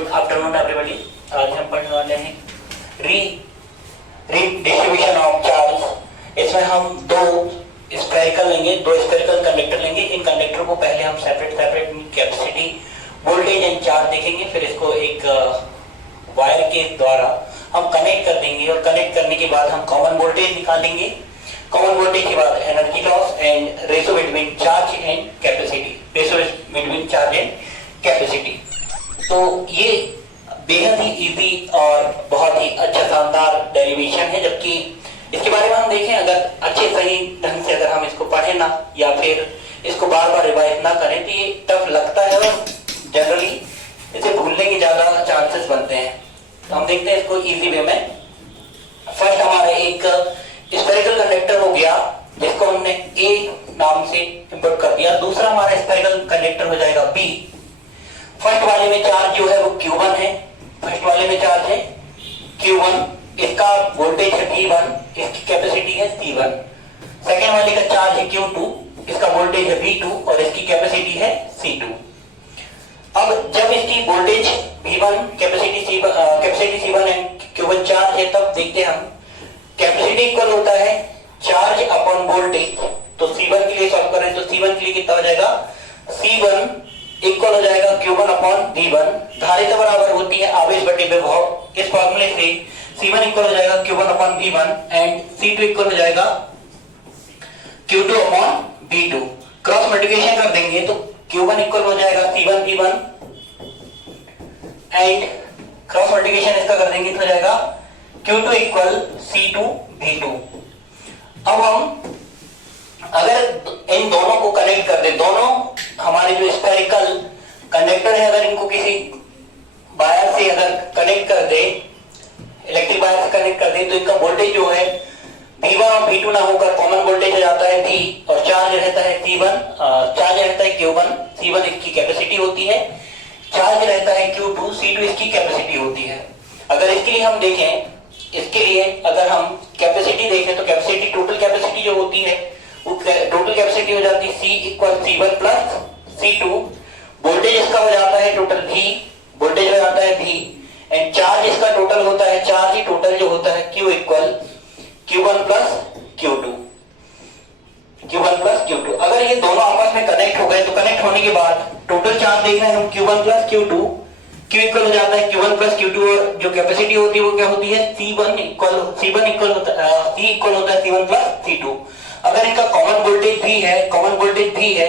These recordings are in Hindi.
Good afternoon everybody. आज हम पढ़ने वाले हैं डिस्ट्रीब्यूशन ऑफ चार्ज। इसमें हम दो स्फेरिकल लेंगे, दो स्फेरिकल कंडक्टर लेंगे। इन कंडक्टर को पहले हम separate capacity, voltage and charge देखेंगे, फिर इसको एक वायर के द्वारा हम कनेक्ट कर देंगे और कनेक्ट करने के बाद हम कॉमन वोल्टेज निकालेंगे। कॉमन वोल्टेज के बाद energy loss and ratio between charge and capacity, ratio between charge and capacity. तो ये बेहद ही इजी और बहुत ही अच्छा शानदार डेरिवेशन है, जबकि इसके बारे में हम देखें, अगर अच्छे सही ढंग से अगर हम इसको पढ़े ना या फिर इसको बार बार रिवाइज ना करें तो ये टफ लगता है और जनरली इसे भूलने के ज्यादा चांसेस बनते हैं। तो हम देखते हैं इसको इजी वे में। फर्स्ट हमारा एक स्फेरिकल कंडक्टर हो गया जिसको हमने ए नाम से इंपुट कर दिया। दूसरा हमारा स्फेरिकल कंडक्टर हो जाएगा बी। फर्स्ट वाले में चार्ज जो है वो Q1 है, फर्स्ट वाले में चार्ज है Q1, इसका वोल्टेज है V1, इसकी कैपेसिटी है C1। सेकेंड वाले का चार्ज है Q2, इसका वोल्टेज है V2 और इसकी कैपेसिटी है C2। अब जब इसकी voltage V1, capacity C1 and Q1 charge है, तब देखते हैं हम कैपेसिटी इक्वल होता है चार्ज अपॉन वोल्टेज। तो C1 के लिए सॉल्व करें तो C1 के लिए कितना हो जाएगा, C1 इक्वल हो जाएगा Q1 अपॉन V1। धारिता बराबर होती है आवेश बटे विभव। इस फॉर्मूले से C1 इक्वल हो जाएगा Q1 upon V1 and C2 equal हो जाएगा Q2 upon V2। Cross multiplication कर देंगे तो Q1 इक्वल हो जाएगा C1 V1 and cross multiplication इसका कर देंगे तो हो जाएगा Q2 इक्वल C2 V2। अब हम अगर इन दोनों को कनेक्ट कर दे, दोनों हमारे जो स्फेरिकल कंडक्टर है, अगर इनको किसी वायर से अगर कनेक्ट कर दे, इलेक्ट्रिक वायर से कनेक्ट कर दे, तो इनका वोल्टेज जो है V1 और V2 ना होकर कॉमन वोल्टेज हो जाता है V और चार्ज रहता है C1, चार्ज रहता है Q1, C1 इसकी कैपेसिटी होती है, चार्ज रहता है Q2, C2 इसकी कैपेसिटी होती है। अगर इसके लिए हम देखें, इसके लिए अगर हम कैपेसिटी देखें तो कैपेसिटी, टोटल कैपेसिटी जो होती है वो टोटल कैपेसिटी हो जाती है C equal C1 plus C2। Voltage इसका हो जाता है टोटल V, वोल्टेज हो जाता है V एंड चार्ज इसका टोटल होता है, चार्ज ही टोटल जो होता है Q equal Q1 plus Q2, Q1 plus Q2। अगर ये दोनों आपस में कनेक्ट हो गए तो कनेक्ट होने के बाद टोटल चार्ज देख रहे हैं हम Q1 plus Q2, Q equal हो जाता है Q1 प्लस Q2 और जो कैपेसिटी होती है वो क्या होती है C1 इक्वल होता है C1 प्लस C2। अगर इनका कॉमन वोल्टेज भी है,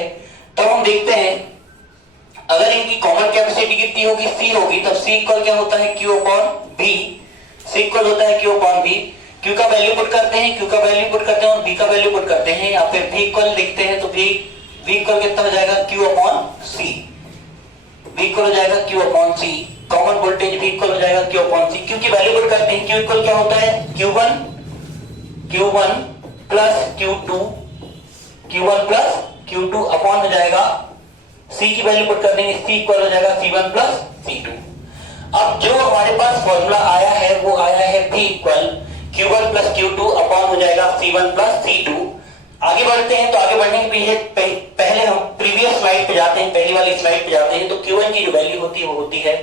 तब हम देखते हैं अगर इनकी कॉमन कैपेसिटी कितनी होगी, C होगी, तब C इक्वल क्या होता है Q upon V। C equal होता है Q अपॉन V। Q का वैल्यू पुट करते हैं, और V का वैल्यू पुट करते हैं, या फिर V इक्वल लिखते हैं तो V इक्वल कितना हो जाएगा Q upon C। V equal हो जाएगा Q upon C। Common voltage भी इक्वल हो जाएगा Q अपॉन C, क्योंकि वैल्यू पुट करते हैं। Q इक्वल क्या होता है Q1 plus Q1 plus Q2 upon हो जाएगा C की वैल्यू पुट कर देंगे, C इक्वल हो जाएगा C1 प्लस C2। अब जो हमारे पास फॉर्मूला आया है वो आया है V equal Q1 plus Q2 upon हो जाएगा C1 प्लस C2। आगे बढ़ते हैं, तो आगे बढ़ने के पहले हम प्रीवियस स्लाइड पे जाते हैं, पहली वाली स्लाइड पे जाते हैं। तो Q1 की जो वैल्यू होती है वो होती है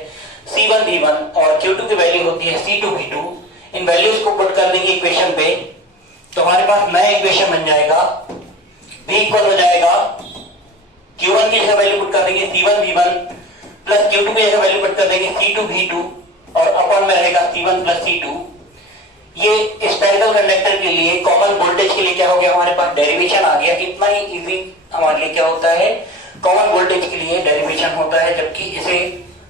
C1 V1 और Q2 की वैल्यू होती है C2 V2। इन वैल्यूज को पुट कर देंगे इक्वेशन पे, तो हमारे पास नया इक्वेशन बन जाएगा। V इक्वल हो जाएगा Q1 की जगह वैल्यू पुट कर देंगे C1 V1 प्लस Q2 की जगह वैल्यू पुट कर देंगे C2 V2 और अपॉन में रहेगा C1 प्लस C2। ये स्फेरिकल कंडक्टर के लिए कॉमन वोल्टेज के लिए क्या हो गया, हमारे पास डेरिवेशन आ गया। इतना ही इजी हमारे लिए क्या होता है, कॉमन वोल्टेज के लिए डेरिवेशन होता है, जबकि इसे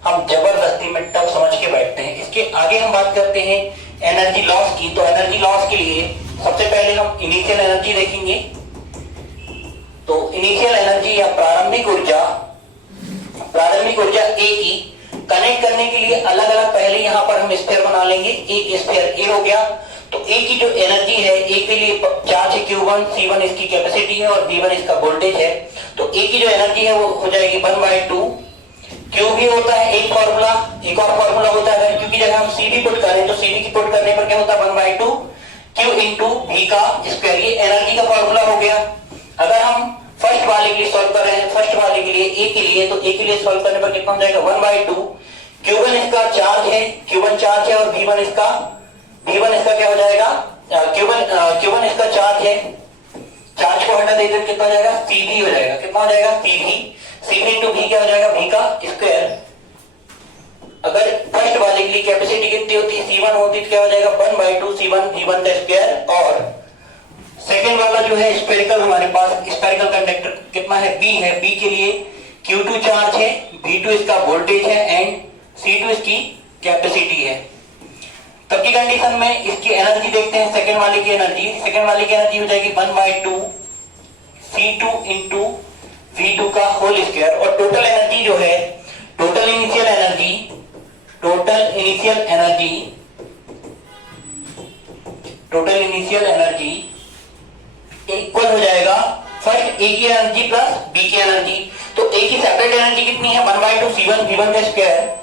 हम जबरदस्ती में टफ समझ के बैठते हैं। इसके आगे हम बात करते हैं एनर्जी लॉस की। तो एनर्जी लॉस के लिए सबसे पहले हम इनिशियल एनर्जी देखेंगे। तो इनिशियल एनर्जी या प्रारंभिक ऊर्जा ए की कनेक्ट करने के लिए अलग अलग पहले यहां पर हम स्फीयर बना लेंगे। एक स्फीयर ए हो गया, तो ए की जो एनर्जी है, ए के लिए चार्ज है Q1, C1 इसकी कैपेसिटी है और V1 इसका वोल्टेज है। तो ए की जो एनर्जी है वो हो जाएगी 1/2। Q भी होता है एक और फॉर्मूला होता है, अगर Q की जगह हम C भी पुट करें तो C की पुट करने पर क्या होता है 1/2 Q इंटू V का स्क्वायर। ये एनर्जी का फॉर्मूला हो गया। अगर हम फर्स्ट वाले के लिए सॉल्व कर रहे हैं, फर्स्ट वाले के लिए ए के लिए, तो ए के लिए सॉल्व करने पर कितना हो जाएगा 1/2 Q1 इसका इसका चार्ज है, Q1 चार्ज है और V1 इसका क्या हो जाएगा, Q1 इसका चार्ज है। चार्ज को हटा देते कितना हो जाएगा, CV हो जाएगा। कितना हो जाएगा, CV इंटू V क्या हो जाएगा, V का स्क्वायर। अगर फर्स्ट वाले के लिए कैपेसिटी कितनी होती है, C1 होती तो क्या हो जाएगा, 1/2 C1 V1 का स्क्वायर। और सेकेंड वाला जो है स्फेरिकल, हमारे पास स्फेरिकल कंडक्टर कितना है, B है। B के लिए Q2 चार्ज है, V2 इसका वोल्टेज है एंड C2 इसकी कैपेसिटी है। तब की कंडीशन में इसकी एनर्जी देखते हैं, सेकेंड वाले की एनर्जी हो जाएगी 1/2 C2 इंटू V2 का होल स्क्वायर। और टोटल एनर्जी जो है, टोटल इनिशियल एनर्जी इक्वल हो जाएगा फर्स्ट ए की एनर्जी प्लस बी की एनर्जी। तो ए की सेपरेट एनर्जी कितनी है, 1/2 C1 V1 का स्क्वायर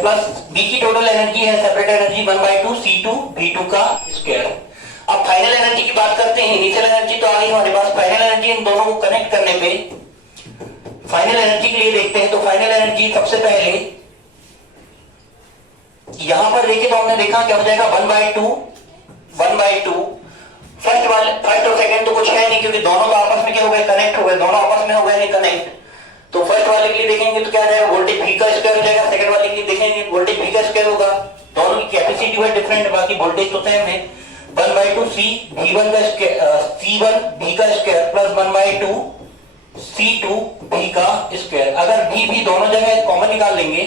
प्लस बी की टोटल एनर्जी है सेपरेट एनर्जी 1/2 C2 V2 का स्क्वायर। अब फाइनल एनर्जी की बात करते हैं। इनिशियल एनर्जी तो आ गई हमारे पास, फाइनल एनर्जी इन दोनों को कनेक्ट करने पे फाइनल एनर्जी के लिए देखते हैं। तो फाइनल एनर्जी सबसे पहले यहां पर देखे तो हमने देखा क्या हो जाएगा, 1/2 फर्स्ट और सेकंड तो कुछ है नहीं, क्योंकि दोनों आपस में क्या हो गए, कनेक्ट हो गए, दोनों आपस में हो गए नहीं कनेक्ट। तो फर्स्ट वाले के लिए देखेंगे तो क्या आ जाएगा, वोल्टेज V का स्क्वायर हो जाएगा। सेकंड वाले के लिए देखेंगे वोल्टेज V का स्क्वायर होगा। दोनों की कैपेसिटी है डिफरेंट, बाकी वोल्टेज तो सेम है। 1/2 C1 V का स्क्वायर प्लस 1/2 C2 V का स्क्वायर। अगर V दोनों जगह कॉमन निकाल लेंगे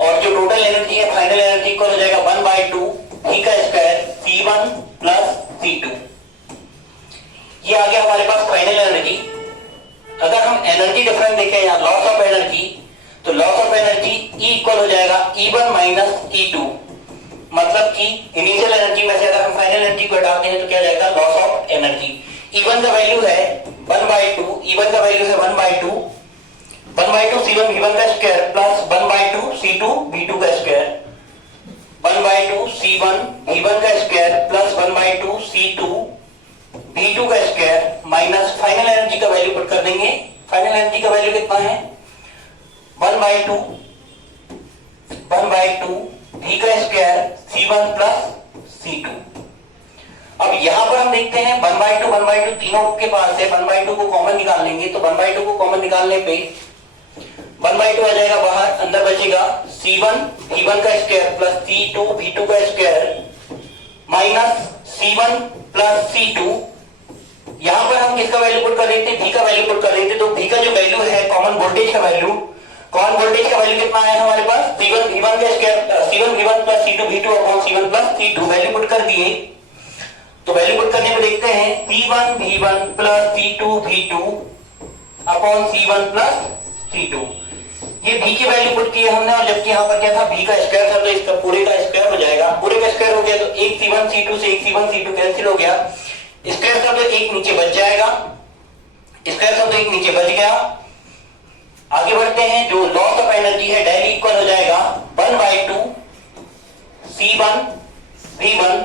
और जो टोटल एनर्जी है फाइनल एनर्जी इक्वल हो जाएगा 1/2 V का स्क्वायर C1 प्लस C2। ये आ गया हमारे पास फाइनल एनर्जी। अगर हम एनर्जी डिफरेंस देखें या लॉस ऑफ एनर्जी, तो loss of energy E equal हो जाएगा E1 माइनस E2। मतलब कि इनिशियल एनर्जी में से अगर हम फाइनल एनर्जी को हटाते हैं तो क्या जाएगा, लॉस ऑफ एनर्जी। E1 का वैल्यू है 1/2 C1 V1 का स्क्वायर प्लस 1/2 C2 V2 का स्क्वायर। 1/2 C1 V1 का स्क्वायर प्लस 1/2 C2 V2 का स्क्वायर माइनस फाइनल एनर्जी का वैल्यू पुट कर देंगे। फाइनल एनर्जी का वैल्यू कितना है, 1/2 V का स्क्वायर C1 प्लस C2। अब यहां पर हम देखते हैं 1/2 तीनों के पास है, 1/2 को कॉमन निकाल लेंगे। तो 1/2 को कॉमन निकालने पे 1/2 आ जाएगा बाहर, अंदर बचेगा C1 V1 का स्क्वायर प्लस C2 V2 का square minus C1 plus C2। यहां पर हम किसका वैल्यू पुट कर देते हैं, V का वैल्यू पुट कर देते। तो V का जो वैल्यू है कॉमन वोल्टेज का वैल्यू कितना है हमारे पास, C1 V1 का square C1 V1 plus C2 V2 upon C1 plus C2। Value put कर दिए। तो वैल्यू पुट करने पे देखते हैं C1 V1 plus C2 V2 upon C1 plus C2। ये V की वैल्यू पुट की है हमने, और जबकि यहाँ पर क्या था, V का स्क्वायर था, तो इसका पूरे का स्क्वायर हो जाएगा। पूरे का स्क्वायर हो गया तो एक C1 C2 से एक C1 C2 कैंसिल हो गया। स्क्वायर था तो एक नीचे बच जाएगा, स्क्वायर था तो एक नीचे बच गया। आगे बढ़ते हैं। जो लॉस ऑफ एनर्जी है डायरेक्टली इक्वल हो जाएगा 1/2 C1 V1,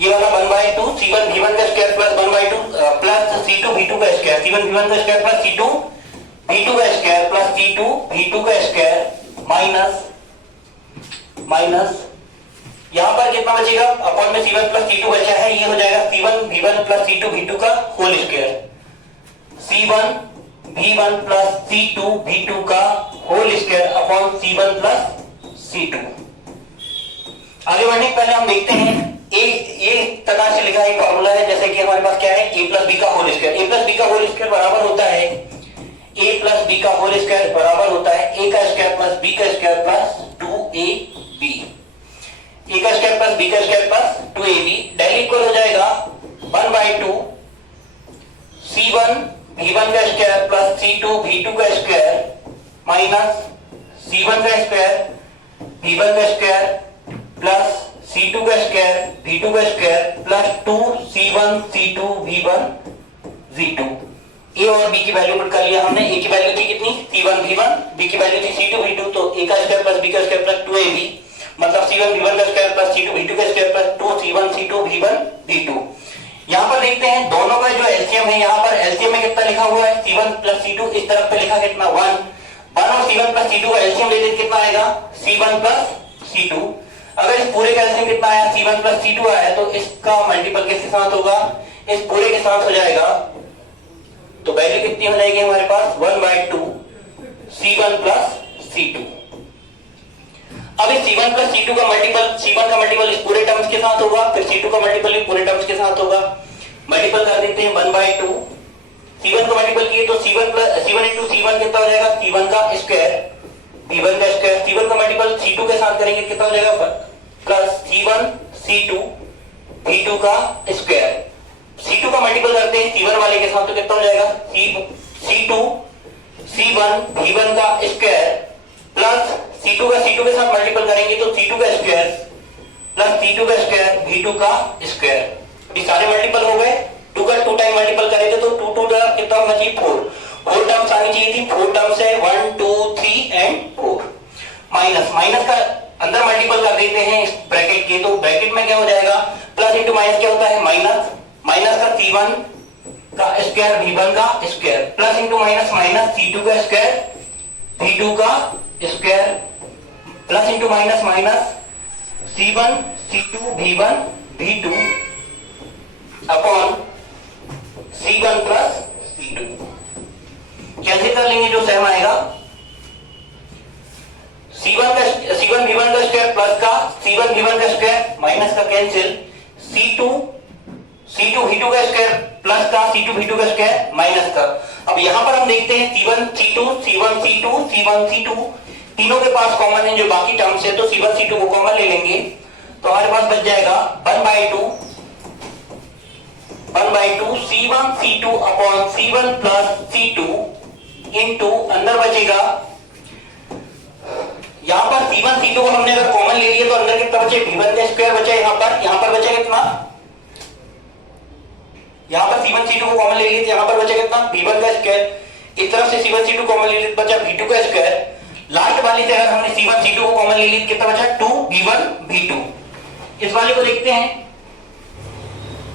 ये वाला 1/2 C1 V1 का square plus 1/2 plus C2 V2 का स्क्वायर, C1 V1 का स्क्वायर प्लस C2 V2 का स्क्वायर प्लस C2 V2 का स्क्वायर माइनस यहां पर कितना बचेगा, अपॉन में C1 प्लस C2 बचा है, ये हो जाएगा C1 V1 plus C2 V2 का whole square. C1 V1 plus C2 V2 का whole square upon C1 plus C2। आगे बढ़ने के पहले हम देखते हैं ये प्रकार से लिखा एक फॉर्मूला है, जैसे कि हमारे पास क्या है, a प्लस बी का whole square. a plus B का होल स्क्वायर बराबर होता है a प्लस बी का होल स्क्वायर बराबर होता है a का स्क्वायर प्लस b का स्क्वायर प्लस 2ab। a का स्क्वायर प्लस b का square plus 2ab directly equal हो जाएगा 1/2 C1 V1 का स्क्वायर प्लस C2 V2 का स्क्वायर माइनस C1 का स्क्वायर V1 का स्क्वायर प्लस C2 का स्क्वायर V2 का square plus 2C1 C2 V1 V2। A और B की वैल्यू पुट कर लिया हमने। A की वैल्यू थी कितनी, C1 V1, B की वैल्यू थी C2 V2, तो A का स्क्वायर प्लस B का स्क्वायर प्लस 2AB, मतलब C1 V1 का स्क्वायर प्लस C2 V2 का square plus 2C1 C2 V1 V2। यहाँ पर देखते हैं दोनों का जो एलसीएम है, यहाँ पर एलसीएम में कितना लिखा हुआ है, C1 प्लस C2, इस तरफ पे लिखा कितना 1, 1 और C1 प्लस C2 का एलसीएम ले लेते कितना आएगा C1 प्लस C2। अगर इस पूरे का एलसीएम कितना आया C1 प्लस C2 आया तो इसका मल्टीपल किसके साथ होगा, इस पूरे के साथ हो जाएगा। तो वैल्यू कितनी हो जाएगी हमारे पास 1/2 C1 प्लस C2। अब इस C1 प्लस C2 का मल्टीपल, C1 का मल्टीपल इस पूरे टर्म्स के साथ होगा, फिर C2 का मल्टीपल भी पूरे टर्म्स के साथ होगा। मल्टीपल कर देते हैं 1/2, C1 का मल्टीपल किए तो C1 इंटू C1 कितना हो जाएगा C1 का स्क्वायर V1 का स्क्वायर। C1 का मल्टीपल C2 के साथ करेंगे कितना हो जाएगा प्लस C1 C2 V2 का स्क्वायर। C2 का मल्टीपल करते हैं C1 वाले के साथ तो कितना हो जाएगा C2 C1 V1 का स्क्वायर प्लस C2 का C2 के साथ मल्टीपल करेंगे तो C2 का स्क्वायर प्लस C2 का स्क्वायर V2 का स्क्वायर। ये सारे मल्टीपल हो गए, 2 का 2 टाइम मल्टीपल करेंगे तो 2 2 कितना होना चाहिए 4 टर्म्स आनी चाहिए थी। 4 टर्म्स है 1 2 3 एंड 4। माइनस का अंदर मल्टीपल कर देते हैं इस ब्रैकेट के, तो ब्रैकेट में क्या हो जाएगा प्लस इंटू माइनस क्या होता है माइनस का C1 का स्क्वायर V1 का square plus into minus C2 का स्क्वायर V2 का square plus into minus C1 C2 V1 V2 upon C1 plus C2। Cancel कर लेंगे जो सेम आएगा C1 V1 का स्क्वायर प्लस का C1 V1 का स्क्वायर माइनस का कैंसिल C2 V2 का स्क्वायर प्लस का C2 V2 का स्क्वायर माइनस का। अब यहां पर हम देखते हैं C1 C2 तीनों के पास कॉमन है जो बाकी टर्म्स है, तो C1 C2 को कॉमन ले लेंगे तो हमारे पास बच जाएगा 1/2 C1 C2 upon C1 plus C2 into अंदर बचेगा, यहां पर C1 C2 को हमने अगर कॉमन ले लिया तो अंदर कितना बचे V1 का स्क्वायर बचा, यहां पर बचा कितना, यहां पर C1 C2 को कॉमन ले लिए तो यहां पर बचा कितना V1 का स्क्वायर, इस तरफ से C1 C2 कॉमन ले लिए बचा V2 का स्क्वायर। लास्ट वाली से अगर हमने C1 C2 को कॉमन ले लिया कितना बचा 2 V1 V2। इस वाले को देखते हैं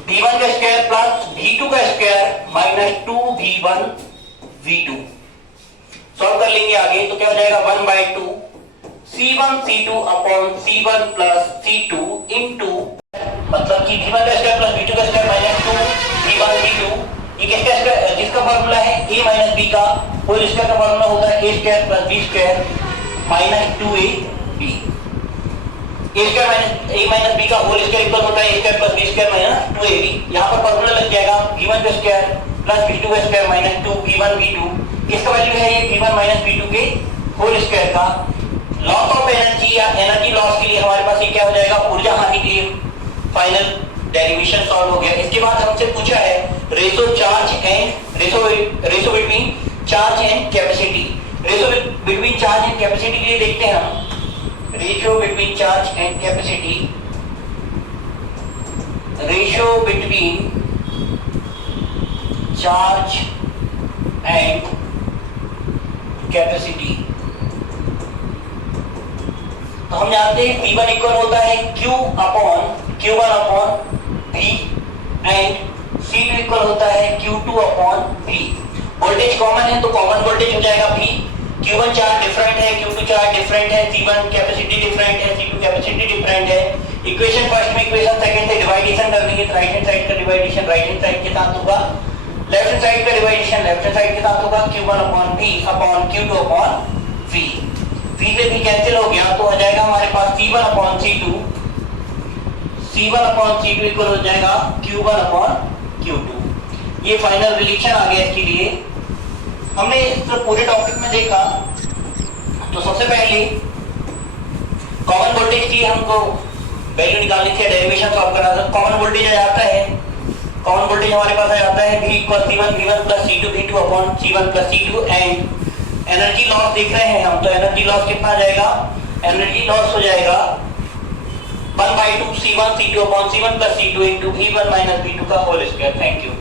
V1 का स्क्वायर प्लस V2 का square minus 2 V1 V2। Solve कर लेंगे आगे तो क्या हो जाएगा 1/2 C1 C2 upon C1 plus C2 into मतलब कि V1 का स्क्वायर प्लस V2 का स्क्वायर माइनस 2 V1 V2। ये किसका स्क्वायर, जिसका फॉर्मूला है a माइनस b का, होल स्क्वायर का फॉर्मूला होता है a square plus b square minus 2ab। a square minus a minus b का होल स्क्वायर इक्वल होता है a square plus b square minus 2ab। यहां पर फॉर्मूला लग जाएगा v1 का स्क्वायर प्लस v2 का स्क्वायर माइनस 2 v1 v2। इसका वैल्यू है ये v1 माइनस v2 के होल स्क्वायर का। लॉस ऑफ एनर्जी या एनर्जी लॉस के लिए हमारे पास ये क्या हो जाएगा ऊर्जा हानि के लिए फाइनल डेरिवेशन सॉल्व हो गया। इसके बाद हमसे पूछा है ratio between charge and capacity. Ratio between charge and capacity के लिए देखते हैं हम ratio between charge and capacity. Ratio between charge and capacity, तो हम जानते हैं P1 इक्वल होता है Q1 upon V and C2 equal होता है Q2 upon V। Voltage common है तो कॉमन वोल्टेज हो जाएगा V। Q1 चार्ज डिफरेंट है, Q2 चार्ज डिफरेंट है, C1 कैपेसिटी डिफरेंट है, C2 कैपेसिटी डिफरेंट है। इक्वेशन फर्स्ट में इक्वेशन सेकंड से डिवाइडेशन कर देंगे तो राइट हैंड साइड का डिवाइडेशन राइट हैंड साइड के साथ होगा, लेफ्ट हैंड साइड का डिवाइडेशन लेफ्ट हैंड साइड के साथ होगा। Q1 upon V upon Q2 upon V। V से भी कैंसिल हो गया तो हो जाएगा हमारे पास C1 अपॉन C2 इक्वल हो जाएगा Q1 अपॉन Q2। ये फाइनल रिलेशन आ गया इसके लिए। हमने इस पूरे टॉपिक में देखा तो सबसे पहले कॉमन वोल्टेज की हमको वैल्यू निकालनी थी, डेरिवेशन सॉल्व करना था। कॉमन वोल्टेज आ जाता है, कॉमन वोल्टेज हमारे पास आ जाता है V equal C1 V1 plus C2 V2 upon C1 plus C2 and energy loss देख रहे हैं हम, तो एनर्जी लॉस कितना आ जाएगा, एनर्जी लॉस हो जाएगा 1/2 C1 C2 upon C1 plus C2 into V1 minus V2 का होल स्क्वायर। Thank you.